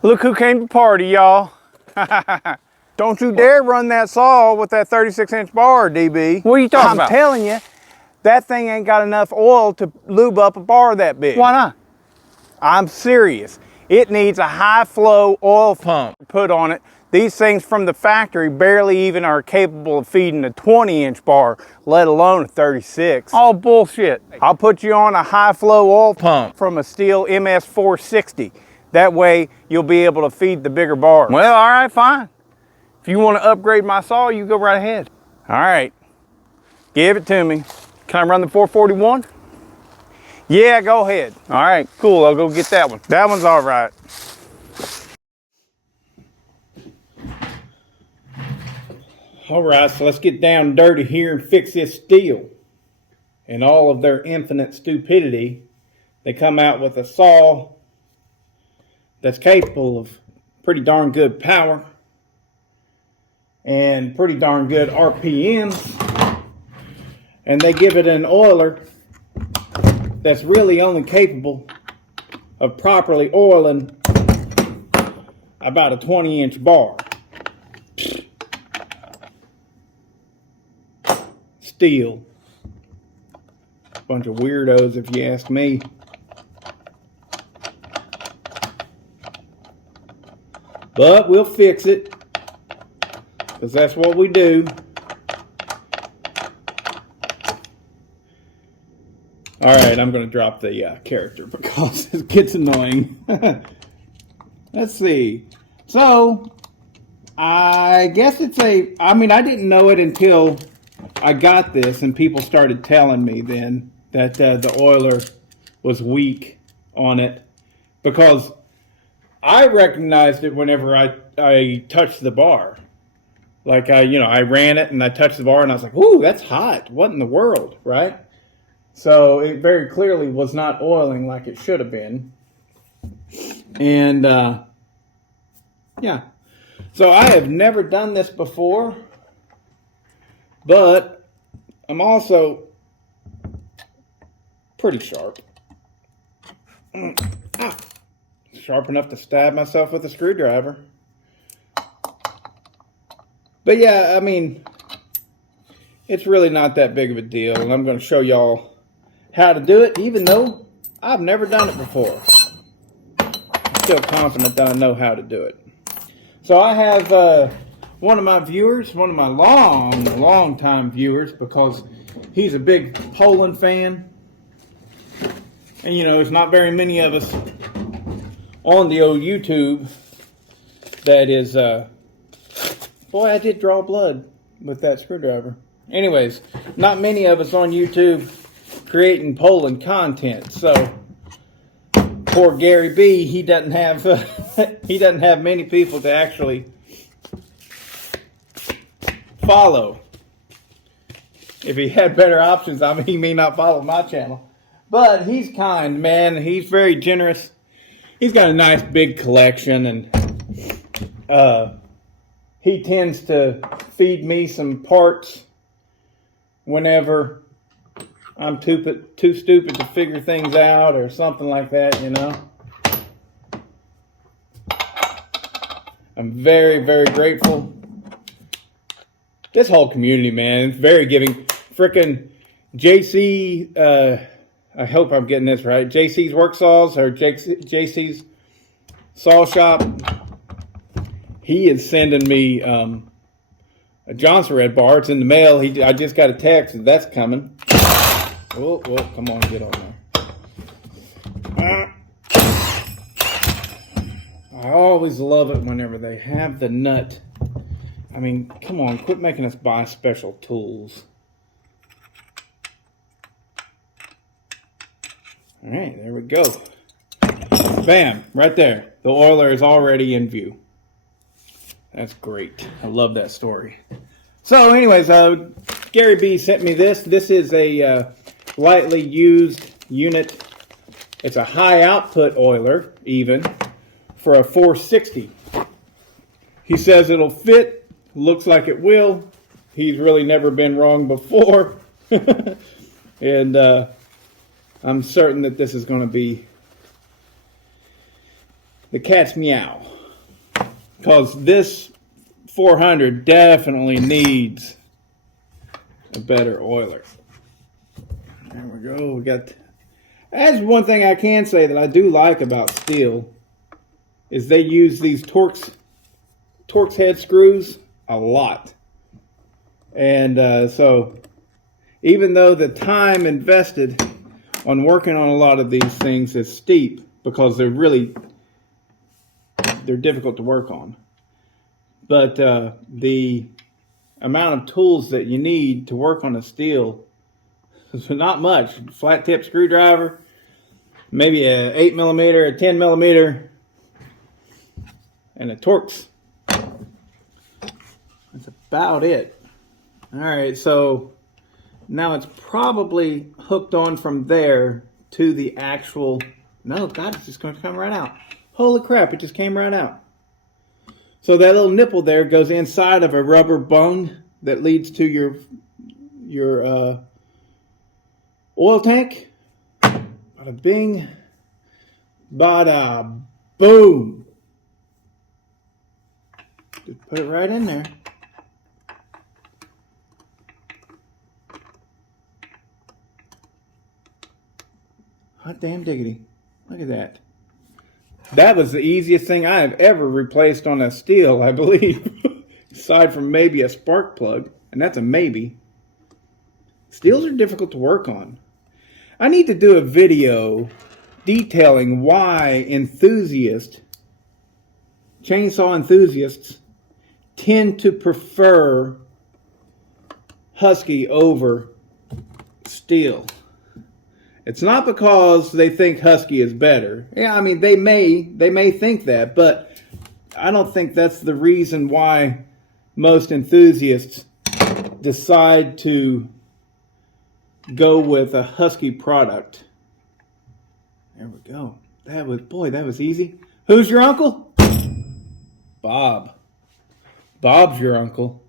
Look who came to party, y'all. Don't you dare run that saw with that 36-inch bar, DB. What are you talking about? I'm telling you, that thing ain't got enough oil to lube up a bar that big. Why not? I'm serious. It needs a high flow oil pump put on it. These things from the factory barely even are capable of feeding a 20-inch bar, let alone a 36. All bullshit. I'll put you on a high flow oil pump from a Stihl MS400. That way you'll be able to feed the bigger bar. Well, all right, fine. If you want to upgrade my saw, you go right ahead. All right, give it to me. Can I run the 441? Yeah, go ahead. All right, cool. I'll go get that one. That one's all right. All right, so let's get down dirty here and fix this Stihl. In all of their infinite stupidity, they come out with a saw that's capable of pretty darn good power and pretty darn good RPMs. And they give it an oiler that's really only capable of properly oiling about a 20-inch bar. Stihl. Bunch of weirdos, if you ask me. But we'll fix it, because that's what we do. All right, I'm going to drop the character because it gets annoying. Let's see. So, I guess it's I didn't know it until I got this and people started telling me then that the oiler was weak on it, because I recognized it whenever I touched the bar. Like I ran it and I touched the bar and I was like, ooh, that's hot. What in the world, right? So it very clearly was not oiling like it should have been. And yeah. So I have never done this before, but I'm also pretty sharp. Ah. Sharp enough to stab myself with a screwdriver. But yeah, I mean, it's really not that big of a deal, and I'm going to show y'all how to do it, even though I've never done it before. I'm still confident that I know how to do it. So I have one of my viewers, one of my long time viewers, because he's a big Poland fan. And there's not very many of us on the old YouTube that is, boy, I did draw blood with that screwdriver. Anyways, not many of us on YouTube creating Poland content. So poor Gary B, he doesn't have he doesn't have many people to actually follow. If he had better options, he may not follow my channel. But he's kind, man. He's very generous. He's got a nice big collection, and he tends to feed me some parts whenever I'm too stupid to figure things out or something like that, I'm very, very grateful. This whole community, man, it's very giving. Frickin' JC, I hope I'm getting this right. JC's Work Saws, or JC's Saw Shop. He is sending me a Johnson Red bar. It's in the mail. I just got a text that that's coming. Oh, come on, get on there. I always love it whenever they have the nut. I mean, come on, quit making us buy special tools. All right, there we go. Bam, right there. The oiler is already in view. That's great. I love that story. So anyways, Gary B sent me this. This is a lightly used unit. It's a high output oiler, even, for a 460. He says it'll fit. Looks like it will. He's really never been wrong before. And I'm certain that this is going to be the cat's meow. Because this 400 definitely needs a better oiler. There we go. We got. That's one thing I can say that I do like about Stihl is they use these Torx head screws a lot, and so even though the time invested on working on a lot of these things is steep because they're difficult to work on, but the amount of tools that you need to work on a Stihl is not much. Flat tip screwdriver, maybe a 8mm, a 10mm, and a Torx. That's about it. All right, so now it's probably hooked on from there to the actual. No, God, it's just going to come right out. Holy crap! It just came right out. So that little nipple there goes inside of a rubber bung that leads to your oil tank. Bada bing, bada boom. Just put it right in there. Hot damn diggity. Look at that. That was the easiest thing I have ever replaced on a Stihl, I believe. Aside from maybe a spark plug. And that's a maybe. Stihls are difficult to work on. I need to do a video detailing why chainsaw enthusiasts tend to prefer Husky over Stihl. It's not because they think Husky is better. Yeah, I mean, they may think that, but I don't think that's the reason why most enthusiasts decide to go with a Husky product. There we go. That was easy. Who's your uncle? Bob. Bob's your uncle.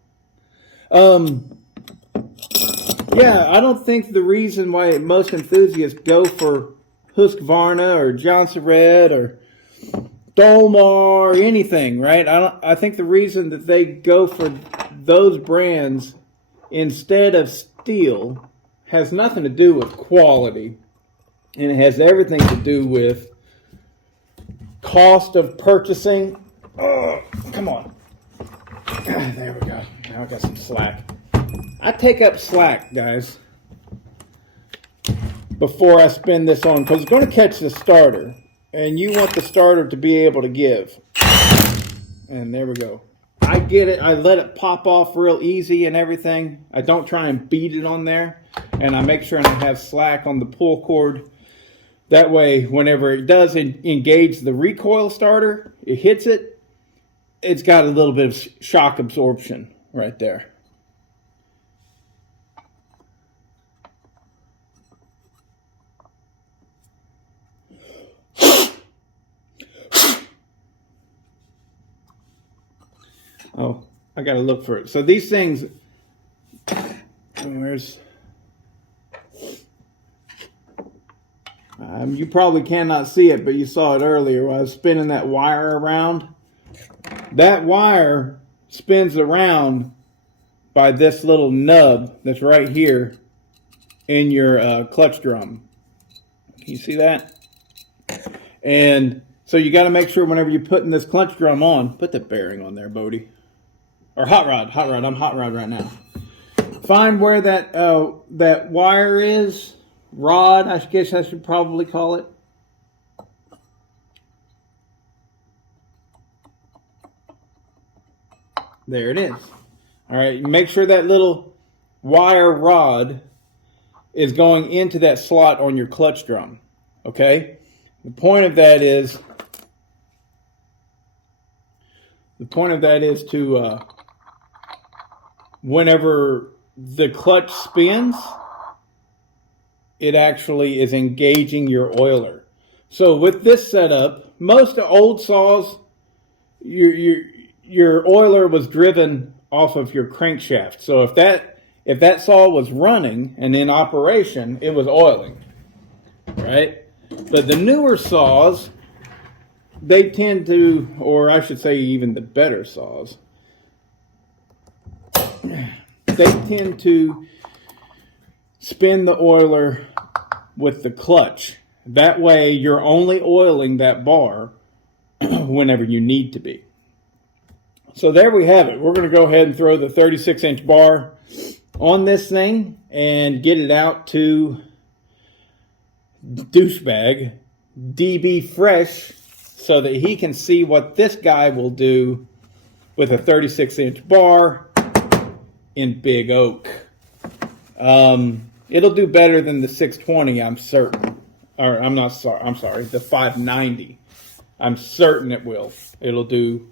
Yeah, I don't think the reason why most enthusiasts go for Husqvarna or Johnson Red or Dolmar or anything, right? I think the reason that they go for those brands instead of Stihl has nothing to do with quality, and it has everything to do with cost of purchasing. Oh, come on. There we go. Now I got some slack. I take up slack, guys, before I spin this on, because it's going to catch the starter, and you want the starter to be able to give. And there we go. I get it. I let it pop off real easy and everything. I don't try and beat it on there, and I make sure I have slack on the pull cord. That way, whenever it does engage the recoil starter, it hits it, it's got a little bit of shock absorption right there. Oh, I got to look for it. So these things, you probably cannot see it, but you saw it earlier when I was spinning that wire around. That wire spins around by this little nub that's right here in your clutch drum. Can you see that? And so you got to make sure whenever you're putting this clutch drum on, put the bearing on there, Bodie. Or hot rod. I'm hot rod right now. Find where that wire is. Rod, I guess I should probably call it. There it is. All right, make sure that little wire rod is going into that slot on your clutch drum. Okay? The point of that is to whenever the clutch spins, it actually is engaging your oiler. So with this setup, most old saws, your oiler was driven off of your crankshaft. So if that saw was running and in operation, it was oiling, right? But the newer saws they tend to, or I should say even the better saws, they tend to spin the oiler with the clutch. That way you're only oiling that bar whenever you need to be. So there we have it. We're going to go ahead and throw the 36-inch bar on this thing and get it out to douchebag DB Fresh so that he can see what this guy will do with a 36-inch bar in big oak. It'll do better than the 620, I'm certain. Or I'm sorry, the 590. I'm certain it will. It'll do,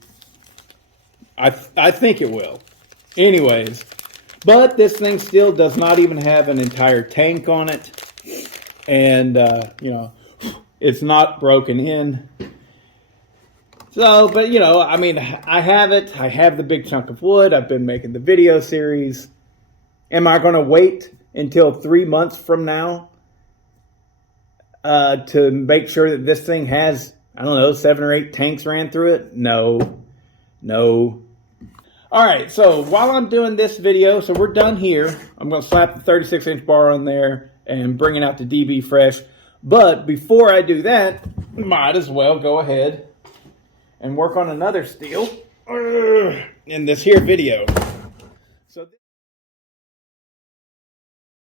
I think it will. Anyways, but this thing still does not even have an entire tank on it. And, you know, it's not broken in. So, but, you know, I mean, I have it. I have the big chunk of wood. I've been making the video series. Am I going to wait until 3 months from now to make sure that this thing has, I don't know, 7 or 8 tanks ran through it? No. No. All right, so while I'm doing this video, so we're done here. I'm going to slap the 36-inch bar on there and bring it out to DB Fresh. But before I do that, might as well go ahead and work on another Stihl in this here video.